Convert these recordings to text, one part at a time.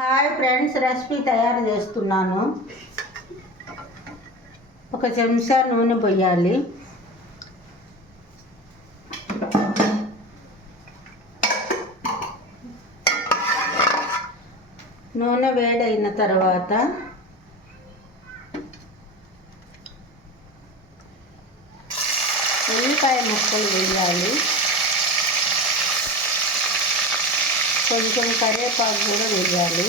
Hi friends, recipe తయారు చేస్తున్నాను. ఒక చెంచా నూనె పోయాలి. నూనె వేడైన తర్వాత ఉల్లిపాయ ముక్కలు వేయాలి. కొంచెం కరివేపాకు కూడా వేయాలి.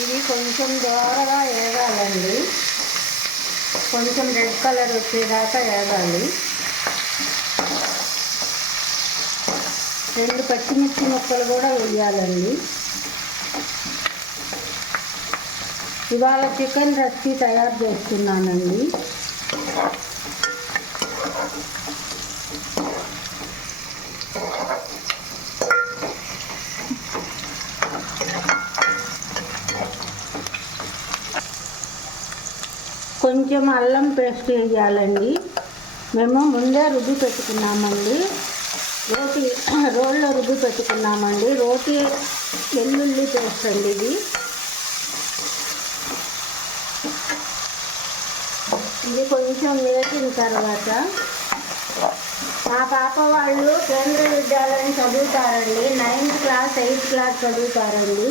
ఇది కొంచెం దోరగా వేగాలండి. కొంచెం రెడ్ కలర్ వచ్చేదాకా వేగాలి. 2 పచ్చిమిర్చి ముక్కలు కూడా వేయాలండి. ఇవాళ చికెన్ రెసిపీ తయారు చేస్తున్నానండి. కొంచెం అల్లం పేస్ట్ వేయాలండి. మేము ముందే రుబ్బి పెట్టుకున్నామండి. రోల్లో రుబ్బి పెట్టుకున్నామండి. రోటి వెల్లుల్లి పేస్ట్ అండి ఇది. ఇది కొంచెం వేగిన తర్వాత మా పాప వాళ్ళు కేంద్రీయ విద్యాలయం చదువుతారండి. 9th క్లాస్ 8th క్లాస్ చదువుతారండి.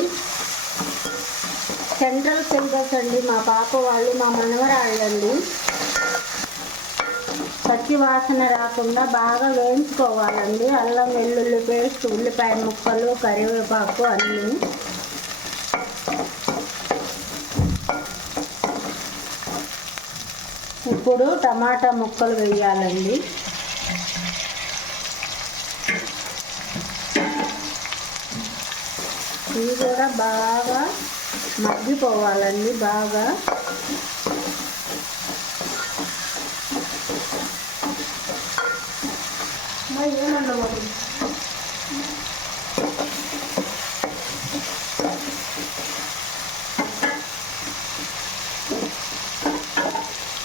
సెంట్రల్ సిలబస్ అండి. మా పాప వాళ్ళు మా మనవరాళ్ళండి. పచ్చి వాసన రాకుండా బాగా వేయించుకోవాలండి. అల్లం వెల్లుల్లి పేస్ట్, ఉల్లిపాయ ముక్కలు, కరివేపాకు అన్నీ. ఇప్పుడు టమాటా ముక్కలు వేయాలండి. ఇవి కూడా బాగా మగ్గిపోవాలండి. బాగా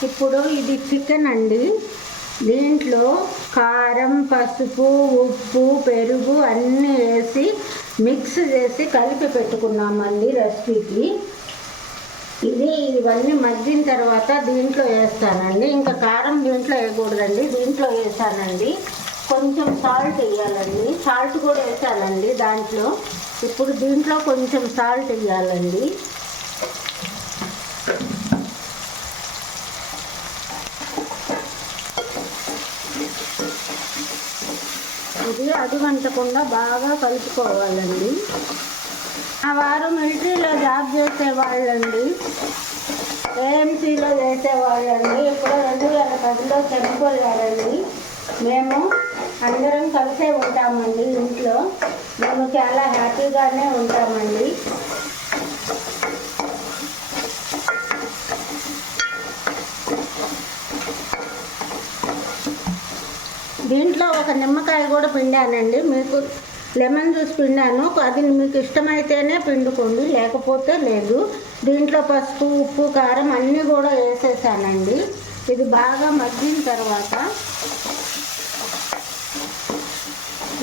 ఇప్పుడు ఇది చికెన్ అండి. దీంట్లో కారం, పసుపు, ఉప్పు, పెరుగు అన్నీ వేసి మిక్స్ చేసి కలిపి పెట్టుకున్నామండి రెసిపీకి. ఇవన్నీ మగ్గిన తర్వాత దీంట్లో వేస్తానండి. ఇంకా కారం దీంట్లో వేయకూడదండి, దీంట్లో వేసానండి. కొంచెం సాల్ట్ వేయాలండి. సాల్ట్ కూడా వేసానండి దాంట్లో. ఇప్పుడు దీంట్లో కొంచెం సాల్ట్ వేయాలండి. ఇది అడుగంటకుండా బాగా కలుపుకోవాలండి. ఆ వారు మిలిటరీలో జాబ్ చేసేవాళ్ళండి. ఏఎంసీలో చేసేవాళ్ళండి. ఇప్పుడు 2010లో చనిపోయారండి. మేము అందరం కలిసే ఉంటామండి ఇంట్లో. మేము చాలా హ్యాపీగానే ఉంటామండి. దీంట్లో ఒక నిమ్మకాయ కూడా పిండానండి. మీకు లెమన్ జ్యూస్ పిండాను. అది మీకు ఇష్టమైతేనే పిండుకోండి, లేకపోతే లేదు. దీంట్లో పసుపు, ఉప్పు, కారం అన్నీ కూడా వేసేసానండి. ఇది బాగా మగ్గిన తర్వాత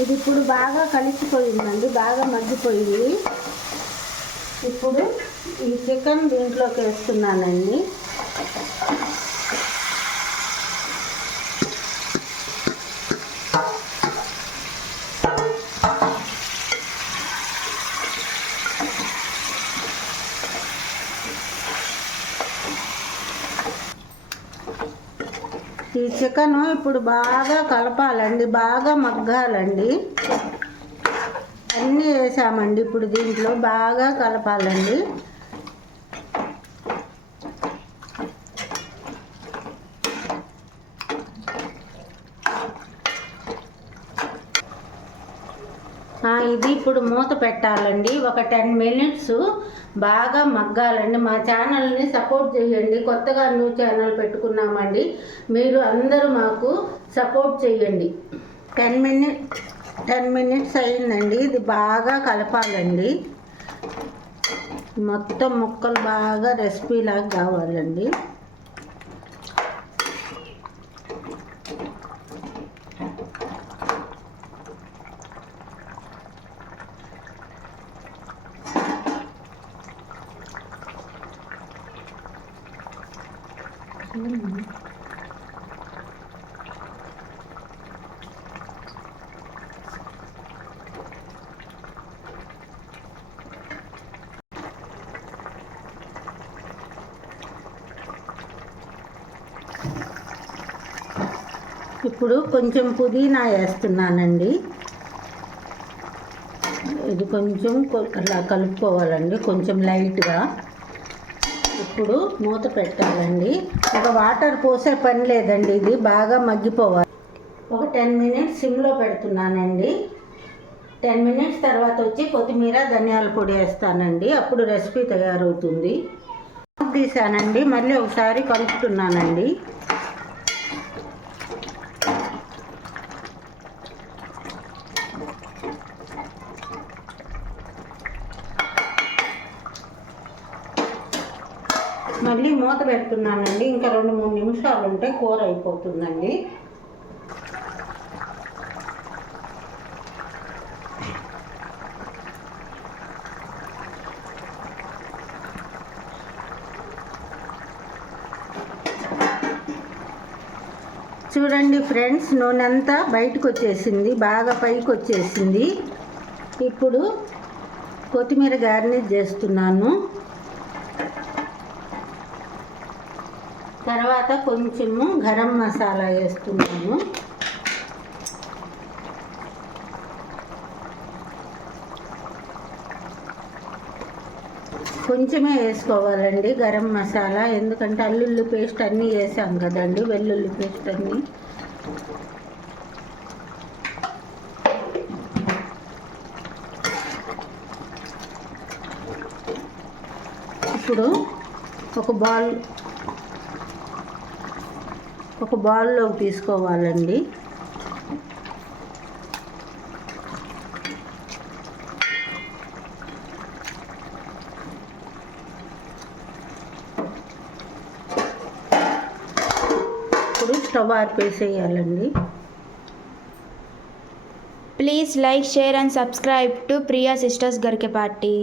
ఇది ఇప్పుడు బాగా కలిసిపోయిందండి. బాగా మగ్గిపోయింది. ఇప్పుడు ఈ చికెన్ దీంట్లోకి వేస్తున్నానండి. ఈ చికెన్ ఇప్పుడు బాగా కలపాలండి. బాగా మగ్గాలండి. అన్నీ వేసామండి. ఇప్పుడు దీంట్లో బాగా కలపాలండి. ఇది ఇప్పుడు మూత పెట్టాలండి. ఒక 10 minutes బాగా మగ్గాలండి. మా ఛానల్ని సపోర్ట్ చేయండి. కొత్తగా న్యూ ఛానల్ పెట్టుకున్నామండి. మీరు అందరూ మాకు సపోర్ట్ చేయండి. 10 minutes అయిందండి. ఇది బాగా కలపాలండి. మొత్తం ముక్కలు బాగా రెసిపీ లాగా కావాలండి. ఇప్పుడు కొంచెం పుదీనా వేస్తున్నానండి. ఇది కొంచెం అలా కలుపుకోవాలండి, కొంచెం లైట్గా. ఇప్పుడు మూత పెట్టాలండి. ఒక వాటర్ పోసే పని లేదండి, ఇది బాగా మగ్గిపోవాలి. ఒక 10 మినిట్స్ సిమ్లో పెడుతున్నానండి. 10 మినిట్స్ తర్వాత వచ్చి కొత్తిమీర ధనియాల పొడి వేస్తానండి. అప్పుడు రెసిపీ తయారవుతుంది. తీసానండి, మళ్ళీ ఒకసారి కలుపుతున్నానండి. మళ్ళీ మూత పెడుతున్నానండి. ఇంకా 2-3 నిమిషాలు ఉంటే కూర అయిపోతుందండి. చూడండి ఫ్రెండ్స్, నూనె అంతా బయటకు వచ్చేసింది, బాగా పైకి వచ్చేసింది. ఇప్పుడు కొత్తిమీర గార్నిష్ చేస్తున్నాను. తర్వాత కొంచెము గరం మసాలా వేస్తున్నాను. కొంచెమే వేసుకోవాలండి గరం మసాలా, ఎందుకంటే అల్లుల్లి పేస్ట్ అన్నీ వేసాం కదండి, వెల్లుల్లి పేస్ట్ అన్నీ. ఇప్పుడు ఒక బౌల్లోకి తీసుకోవాలండి. ఇప్పుడు stove ఆర్పేసేయాలండి. Please like, share and subscribe to Priya Sisters घर के पार्टी.